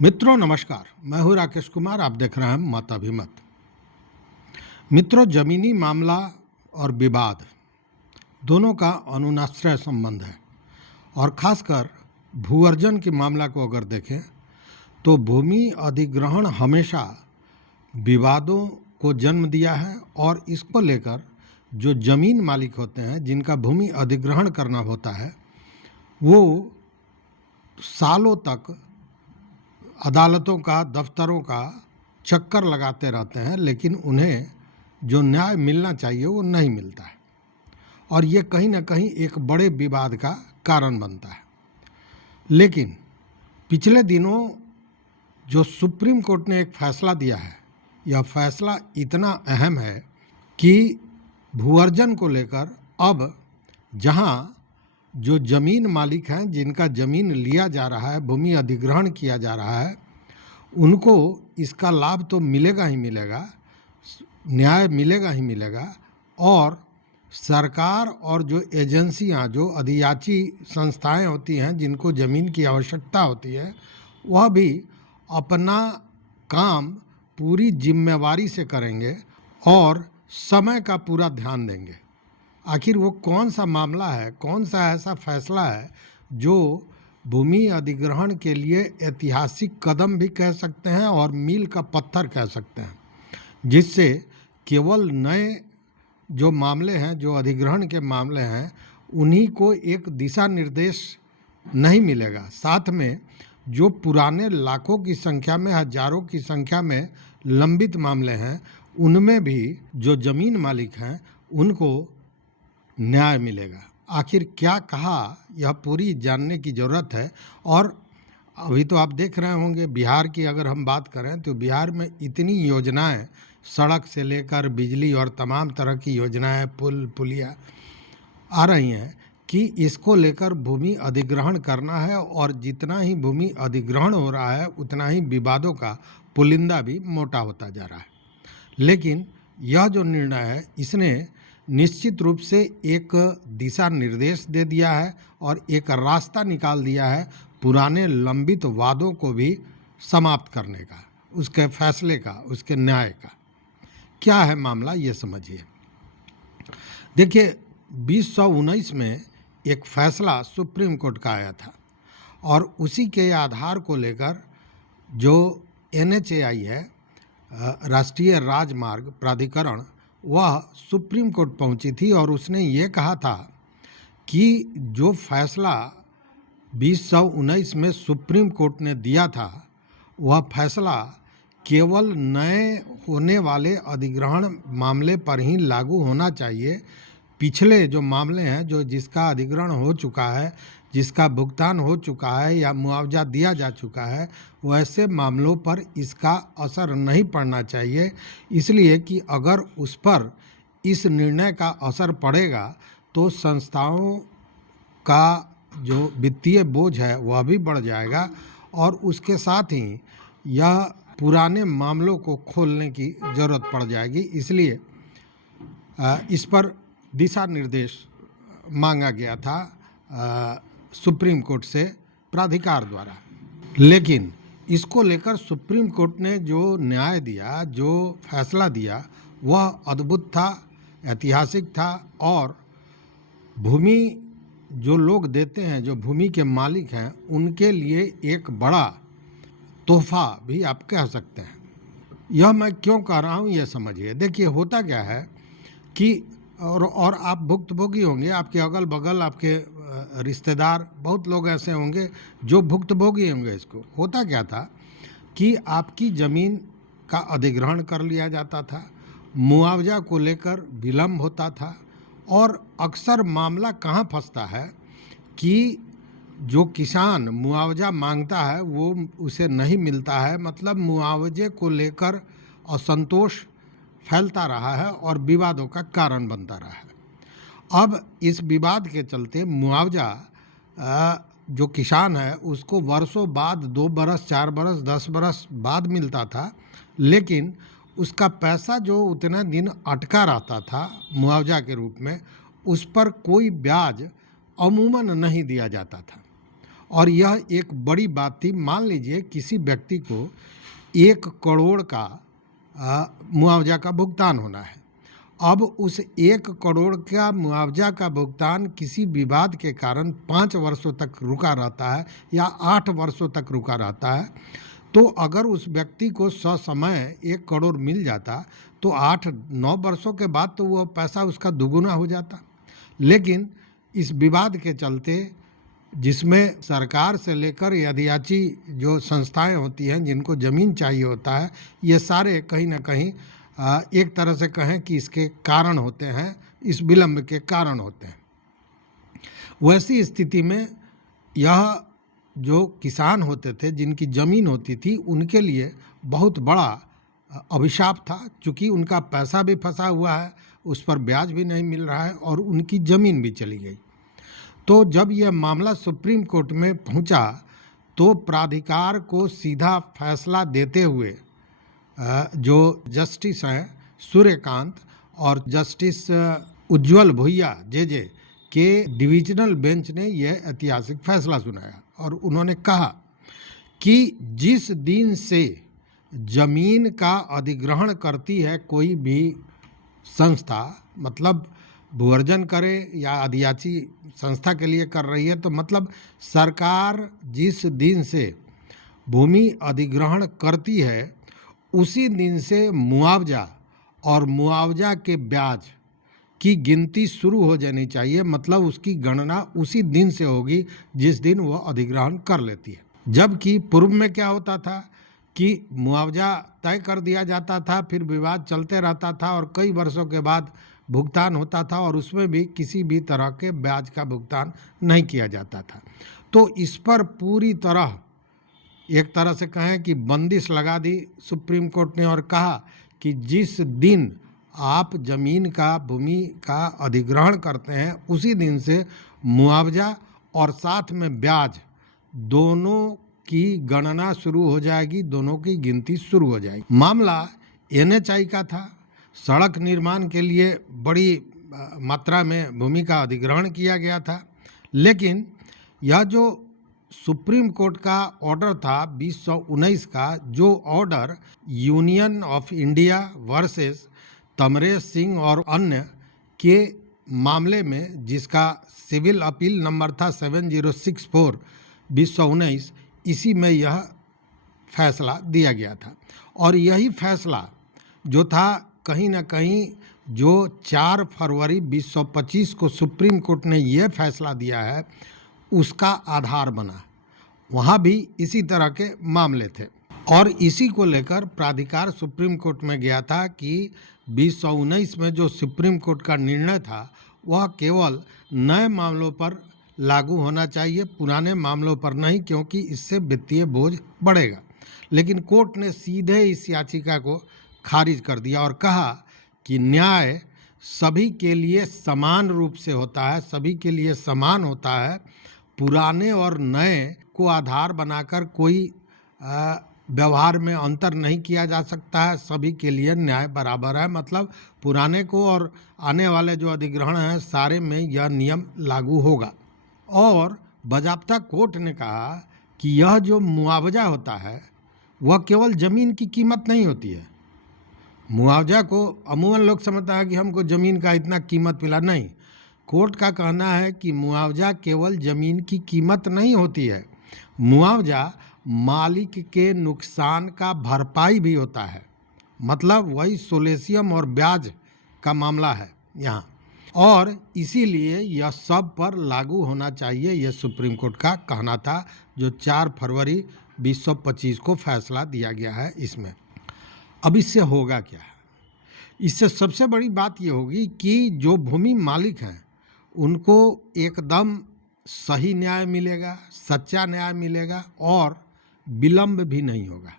मित्रों नमस्कार, मैं हूं राकेश कुमार। आप देख रहे हैं मताभिमत। मित्रों, जमीनी मामला और विवाद दोनों का अनुनाश्रय संबंध है और खासकर भू अर्जन के मामला को अगर देखें तो भूमि अधिग्रहण हमेशा विवादों को जन्म दिया है और इसको लेकर जो जमीन मालिक होते हैं जिनका भूमि अधिग्रहण करना होता है वो सालों तक अदालतों का, दफ्तरों का चक्कर लगाते रहते हैं, लेकिन उन्हें जो न्याय मिलना चाहिए वो नहीं मिलता है और ये कहीं ना कहीं एक बड़े विवाद का कारण बनता है। लेकिन पिछले दिनों जो सुप्रीम कोर्ट ने एक फैसला दिया है, यह फैसला इतना अहम है कि भू अर्जन को लेकर अब जहां जो ज़मीन मालिक हैं, जिनका ज़मीन लिया जा रहा है, भूमि अधिग्रहण किया जा रहा है, उनको इसका लाभ तो मिलेगा ही मिलेगा, न्याय मिलेगा ही मिलेगा और सरकार और जो एजेंसियां, जो अधियाची संस्थाएं होती हैं जिनको ज़मीन की आवश्यकता होती है, वह भी अपना काम पूरी जिम्मेवारी से करेंगे और समय का पूरा ध्यान देंगे। आखिर वो कौन सा मामला है, कौन सा ऐसा फैसला है जो भूमि अधिग्रहण के लिए ऐतिहासिक कदम भी कह सकते हैं और मील का पत्थर कह सकते हैं, जिससे केवल नए जो मामले हैं, जो अधिग्रहण के मामले हैं, उन्हीं को एक दिशा निर्देश नहीं मिलेगा, साथ में जो पुराने लाखों की संख्या में, हजारों की संख्या में लंबित मामले हैं, उनमें भी जो ज़मीन मालिक हैं उनको न्याय मिलेगा। आखिर क्या कहा, यह पूरी जानने की ज़रूरत है। और अभी तो आप देख रहे होंगे बिहार की अगर हम बात करें तो बिहार में इतनी योजनाएं, सड़क से लेकर बिजली और तमाम तरह की योजनाएं, पुल पुलिया आ रही हैं कि इसको लेकर भूमि अधिग्रहण करना है और जितना ही भूमि अधिग्रहण हो रहा है उतना ही विवादों का पुलिंदा भी मोटा होता जा रहा है। लेकिन यह जो निर्णय है इसने निश्चित रूप से एक दिशा निर्देश दे दिया है और एक रास्ता निकाल दिया है पुराने लंबित वादों को भी समाप्त करने का, उसके फैसले का, उसके न्याय का। क्या है मामला, ये समझिए। देखिए, 2019 में एक फैसला सुप्रीम कोर्ट का आया था और उसी के आधार को लेकर जो NHAI है, राष्ट्रीय राजमार्ग प्राधिकरण, वह सुप्रीम कोर्ट पहुंची थी और उसने ये कहा था कि जो फैसला 2019 में सुप्रीम कोर्ट ने दिया था वह फैसला केवल नए होने वाले अधिग्रहण मामले पर ही लागू होना चाहिए। पिछले जो मामले हैं, जो जिसका अधिग्रहण हो चुका है, जिसका भुगतान हो चुका है या मुआवजा दिया जा चुका है, वैसे मामलों पर इसका असर नहीं पड़ना चाहिए। इसलिए कि अगर उस पर इस निर्णय का असर पड़ेगा तो संस्थाओं का जो वित्तीय बोझ है वह भी बढ़ जाएगा और उसके साथ ही यह पुराने मामलों को खोलने की ज़रूरत पड़ जाएगी। इसलिए इस पर दिशा निर्देश मांगा गया था सुप्रीम कोर्ट से प्राधिकार द्वारा। लेकिन इसको लेकर सुप्रीम कोर्ट ने जो न्याय दिया, जो फैसला दिया, वह अद्भुत था, ऐतिहासिक था और भूमि जो लोग देते हैं, जो भूमि के मालिक हैं, उनके लिए एक बड़ा तोहफा भी आप कह सकते हैं। यह मैं क्यों कह रहा हूँ ये समझिए। देखिए, होता क्या है कि और आप भुक्तभोगी होंगे, आपके अगल बगल आपके रिश्तेदार बहुत लोग ऐसे होंगे जो भुक्तभोगी होंगे। इसको होता क्या था कि आपकी ज़मीन का अधिग्रहण कर लिया जाता था, मुआवजा को लेकर विलम्ब होता था और अक्सर मामला कहाँ फंसता है कि जो किसान मुआवजा मांगता है वो उसे नहीं मिलता है, मतलब मुआवजे को लेकर असंतोष फैलता रहा है और विवादों का कारण बनता रहा है। अब इस विवाद के चलते मुआवजा जो किसान है उसको वर्षों बाद, 2 बरस, 4 बरस, 10 बरस बाद मिलता था, लेकिन उसका पैसा जो उतने दिन अटका रहता था मुआवजा के रूप में, उस पर कोई ब्याज अमूमन नहीं दिया जाता था और यह एक बड़ी बात थी। मान लीजिए किसी व्यक्ति को 1 करोड़ का मुआवजा का भुगतान होना है। अब उस 1 करोड़ का मुआवजा का भुगतान किसी विवाद के कारण 5 वर्षों तक रुका रहता है या 8 वर्षों तक रुका रहता है, तो अगर उस व्यक्ति को ससमय 1 करोड़ मिल जाता तो 8-9 वर्षों के बाद तो वो पैसा उसका दुगुना हो जाता। लेकिन इस विवाद के चलते, जिसमें सरकार से लेकर यादयाची जो संस्थाएं होती हैं जिनको ज़मीन चाहिए होता है, ये सारे कहीं ना कहीं एक तरह से कहें कि इसके कारण होते हैं, इस विलंब के कारण होते हैं। वैसी स्थिति में यह जो किसान होते थे, जिनकी ज़मीन होती थी, उनके लिए बहुत बड़ा अभिशाप था, क्योंकि उनका पैसा भी फंसा हुआ है, उस पर ब्याज भी नहीं मिल रहा है और उनकी ज़मीन भी चली गई। तो जब यह मामला सुप्रीम कोर्ट में पहुंचा तो प्राधिकार को सीधा फैसला देते हुए जो जस्टिस हैं सूर्यकांत और जस्टिस उज्ज्वल भुइया जे के डिविजनल बेंच ने यह ऐतिहासिक फैसला सुनाया और उन्होंने कहा कि जिस दिन से जमीन का अधिग्रहण करती है कोई भी संस्था, मतलब भूअर्जन करे या आदिवासी संस्था के लिए कर रही है, तो मतलब सरकार जिस दिन से भूमि अधिग्रहण करती है उसी दिन से मुआवजा और मुआवजा के ब्याज की गिनती शुरू हो जानी चाहिए। मतलब उसकी गणना उसी दिन से होगी जिस दिन वह अधिग्रहण कर लेती है। जबकि पूर्व में क्या होता था कि मुआवजा तय कर दिया जाता था, फिर विवाद चलते रहता था और कई वर्षों के बाद भुगतान होता था और उसमें भी किसी भी तरह के ब्याज का भुगतान नहीं किया जाता था। तो इस पर पूरी तरह एक तरह से कहें कि बंदिश लगा दी सुप्रीम कोर्ट ने और कहा कि जिस दिन आप ज़मीन का, भूमि का अधिग्रहण करते हैं उसी दिन से मुआवजा और साथ में ब्याज दोनों की गणना शुरू हो जाएगी, दोनों की गिनती शुरू हो जाएगी। मामला NHI का था। सड़क निर्माण के लिए बड़ी मात्रा में भूमि का अधिग्रहण किया गया था, लेकिन यह जो सुप्रीम कोर्ट का ऑर्डर था 2019 का, जो order union of India versus Tamresh Singh और अन्य के मामले में, जिसका सिविल अपील नंबर था 7064/2019, इसी में यह फैसला दिया गया था। और यही फैसला जो था कहीं ना कहीं जो 4 फरवरी 2025 को सुप्रीम कोर्ट ने यह फैसला दिया है उसका आधार बना। वहाँ भी इसी तरह के मामले थे और इसी को लेकर प्राधिकार सुप्रीम कोर्ट में गया था कि 2019 में जो सुप्रीम कोर्ट का निर्णय था वह केवल नए मामलों पर लागू होना चाहिए, पुराने मामलों पर नहीं, क्योंकि इससे वित्तीय बोझ बढ़ेगा। लेकिन कोर्ट ने सीधे इस याचिका को खारिज कर दिया और कहा कि न्याय सभी के लिए समान रूप से होता है, सभी के लिए समान होता है। पुराने और नए को आधार बनाकर कोई व्यवहार में अंतर नहीं किया जा सकता है, सभी के लिए न्याय बराबर है। मतलब पुराने को और आने वाले जो अधिग्रहण हैं सारे में यह नियम लागू होगा। और बाज़ाब्ता कोर्ट ने कहा कि यह जो मुआवजा होता है वह केवल ज़मीन की कीमत नहीं होती है। मुआवजा को अमूमन लोग समझता है कि हमको ज़मीन का इतना कीमत मिला, नहीं। कोर्ट का कहना है कि मुआवजा केवल ज़मीन की कीमत नहीं होती है, मुआवजा मालिक के नुकसान का भरपाई भी होता है। मतलब वही सोलेशियम और ब्याज का मामला है यहाँ, और इसीलिए यह सब पर लागू होना चाहिए, यह सुप्रीम कोर्ट का कहना था जो 4 फरवरी 2025 को फैसला दिया गया है इसमें। अब इससे होगा क्या? इससे सबसे बड़ी बात ये होगी कि जो भूमि मालिक हैं उनको एकदम सही न्याय मिलेगा, सच्चा न्याय मिलेगा और विलंब भी नहीं होगा।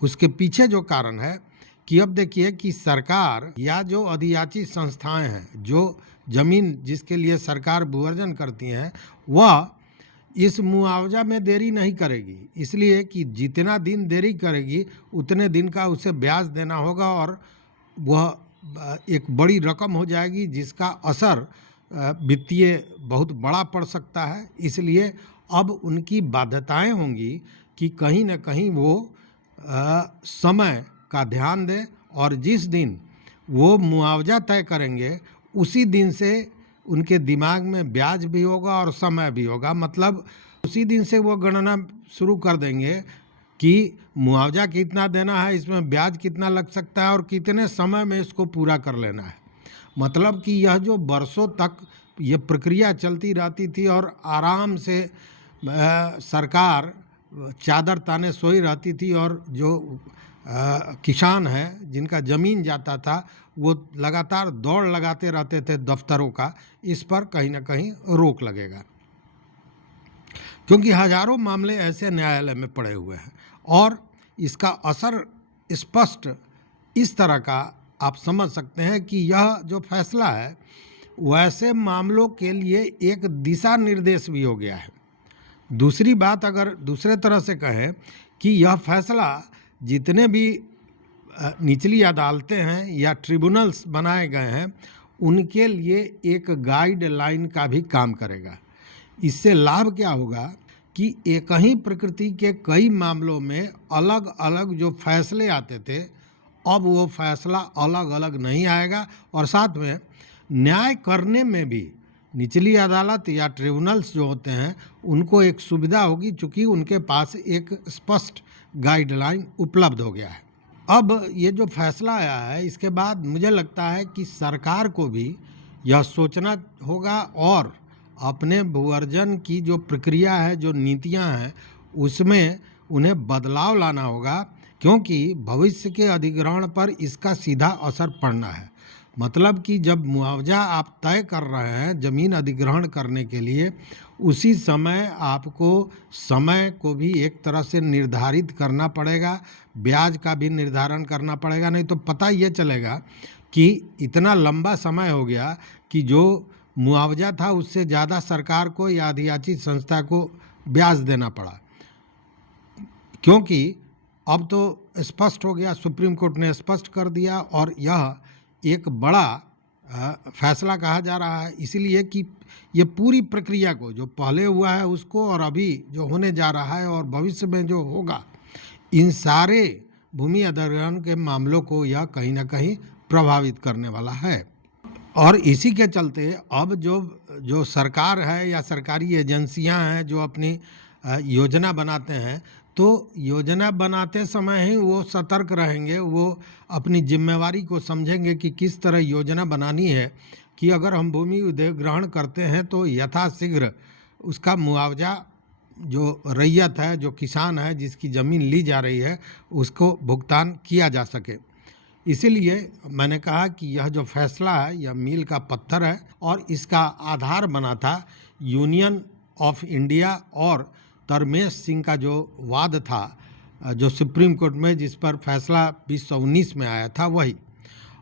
उसके पीछे जो कारण है कि अब देखिए कि सरकार या जो अधियाची संस्थाएं हैं, जो ज़मीन जिसके लिए सरकार भूअर्जन करती हैं, वह इस मुआवजा में देरी नहीं करेगी, इसलिए कि जितना दिन देरी करेगी उतने दिन का उसे ब्याज देना होगा और वह एक बड़ी रकम हो जाएगी जिसका असर वित्तीय बहुत बड़ा पड़ सकता है। इसलिए अब उनकी बाध्यताएं होंगी कि कहीं न कहीं वो समय का ध्यान दें और जिस दिन वो मुआवजा तय करेंगे उसी दिन से उनके दिमाग में ब्याज भी होगा और समय भी होगा। मतलब उसी दिन से वो गणना शुरू कर देंगे कि मुआवजा कितना देना है, इसमें ब्याज कितना लग सकता है और कितने समय में इसको पूरा कर लेना है। मतलब कि यह जो बरसों तक ये प्रक्रिया चलती रहती थी और आराम से सरकार चादर ताने सोई रहती थी और जो किसान है जिनका ज़मीन जाता था वो लगातार दौड़ लगाते रहते थे दफ्तरों का, इस पर कहीं ना कहीं रोक लगेगा, क्योंकि हजारों मामले ऐसे न्यायालय में पड़े हुए हैं और इसका असर स्पष्ट इस तरह का आप समझ सकते हैं कि यह जो फैसला है वैसे मामलों के लिए एक दिशा निर्देश भी हो गया है। दूसरी बात अगर दूसरे तरह से कहें कि यह फैसला जितने भी निचली अदालतें हैं या ट्रिब्यूनल्स बनाए गए हैं उनके लिए एक गाइडलाइन का भी काम करेगा। इससे लाभ क्या होगा कि एक ही प्रकृति के कई मामलों में अलग अलग जो फैसले आते थे अब वो फैसला अलग अलग नहीं आएगा और साथ में न्याय करने में भी निचली अदालत या ट्रिब्यूनल्स जो होते हैं उनको एक सुविधा होगी, चूँकि उनके पास एक स्पष्ट गाइडलाइन उपलब्ध हो गया है। अब ये जो फैसला आया है इसके बाद मुझे लगता है कि सरकार को भी यह सोचना होगा और अपने भूअर्जन की जो प्रक्रिया है, जो नीतियां हैं, उसमें उन्हें बदलाव लाना होगा, क्योंकि भविष्य के अधिग्रहण पर इसका सीधा असर पड़ना है। मतलब कि जब मुआवजा आप तय कर रहे हैं ज़मीन अधिग्रहण करने के लिए, उसी समय आपको समय को भी एक तरह से निर्धारित करना पड़ेगा, ब्याज का भी निर्धारण करना पड़ेगा, नहीं तो पता ये चलेगा कि इतना लंबा समय हो गया कि जो मुआवजा था उससे ज़्यादा सरकार को या अधियाचित संस्था को ब्याज देना पड़ा। क्योंकि अब तो स्पष्ट हो गया, सुप्रीम कोर्ट ने स्पष्ट कर दिया और यह एक बड़ा फैसला कहा जा रहा है, इसलिए कि ये पूरी प्रक्रिया को जो पहले हुआ है उसको और अभी जो होने जा रहा है और भविष्य में जो होगा, इन सारे भूमि अधिग्रहण के मामलों को यह कहीं ना कहीं प्रभावित करने वाला है। और इसी के चलते अब जो सरकार है या सरकारी एजेंसियां हैं जो अपनी योजना बनाते हैं, तो योजना बनाते समय ही वो सतर्क रहेंगे, वो अपनी जिम्मेवारी को समझेंगे कि किस तरह योजना बनानी है कि अगर हम भूमि अधिग्रहण करते हैं तो यथाशीघ्र उसका मुआवजा जो रैयत है, जो किसान है जिसकी ज़मीन ली जा रही है, उसको भुगतान किया जा सके। इसीलिए मैंने कहा कि यह जो फैसला है यह मील का पत्थर है और इसका आधार बना था यूनियन ऑफ इंडिया और धर्मेश सिंह का जो वाद था, जो सुप्रीम कोर्ट में जिस पर फैसला 2019 में आया था वही।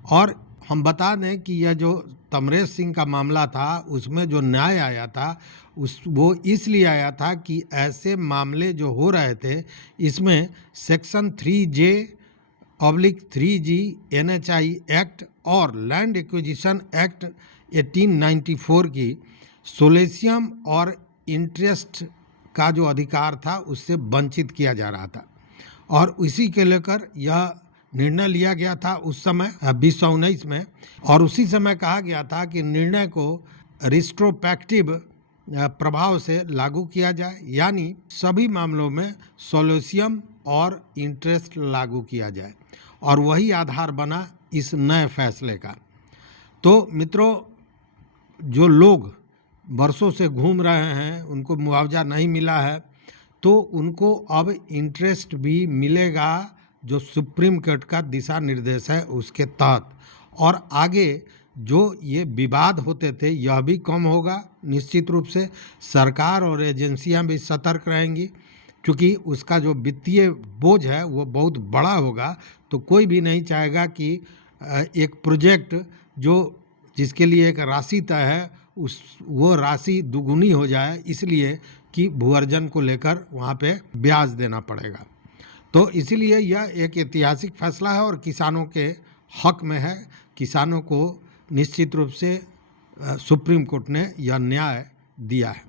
और हम बता दें कि यह जो तमरेश सिंह का मामला था उसमें जो न्याय आया था वो इसलिए आया था कि ऐसे मामले जो हो रहे थे इसमें सेक्शन 3J/3G NHI एक्ट और लैंड एक्विजिशन एक्ट 1894 की सोलेसियम और इंटरेस्ट का जो अधिकार था उससे वंचित किया जा रहा था और इसी के लेकर यह निर्णय लिया गया था उस समय 2019 में। और उसी समय कहा गया था कि निर्णय को रिस्ट्रोस्पेक्टिव प्रभाव से लागू किया जाए, यानी सभी मामलों में सोलेसियम और इंटरेस्ट लागू किया जाए, और वही आधार बना इस नए फैसले का। तो मित्रों, जो लोग बरसों से घूम रहे हैं उनको मुआवजा नहीं मिला है, तो उनको अब इंटरेस्ट भी मिलेगा जो सुप्रीम कोर्ट का दिशा निर्देश है उसके तहत, और आगे जो ये विवाद होते थे यह भी कम होगा। निश्चित रूप से सरकार और एजेंसियां भी सतर्क रहेंगी, क्योंकि उसका जो वित्तीय बोझ है वो बहुत बड़ा होगा। तो कोई भी नहीं चाहेगा कि एक प्रोजेक्ट जिसके लिए एक राशि तय है वो राशि दुगुनी हो जाए, इसलिए कि भूअर्जन को लेकर वहाँ पे ब्याज देना पड़ेगा। तो इसीलिए यह एक ऐतिहासिक फैसला है और किसानों के हक में है। किसानों को निश्चित रूप से सुप्रीम कोर्ट ने यह न्याय दिया है।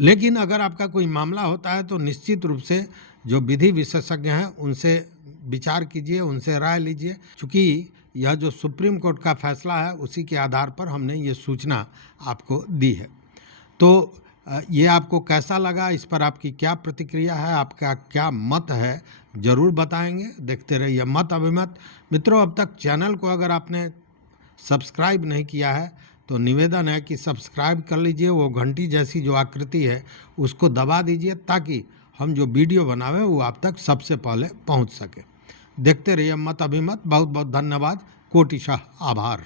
लेकिन अगर आपका कोई मामला होता है तो निश्चित रूप से जो विधि विशेषज्ञ हैं उनसे विचार कीजिए, उनसे राय लीजिए, क्योंकि यह जो सुप्रीम कोर्ट का फैसला है उसी के आधार पर हमने ये सूचना आपको दी है। तो ये आपको कैसा लगा, इस पर आपकी क्या प्रतिक्रिया है, आपका क्या मत है, ज़रूर बताएंगे। देखते रहिए मत अभिमत। मित्रों, अब तक चैनल को अगर आपने सब्सक्राइब नहीं किया है तो निवेदन है कि सब्सक्राइब कर लीजिए, वो घंटी जैसी जो आकृति है उसको दबा दीजिए ताकि हम जो वीडियो बनावे वो आप तक सबसे पहले पहुंच सके। देखते रहिए मत अभिमत। बहुत बहुत धन्यवाद, कोटिशः आभार।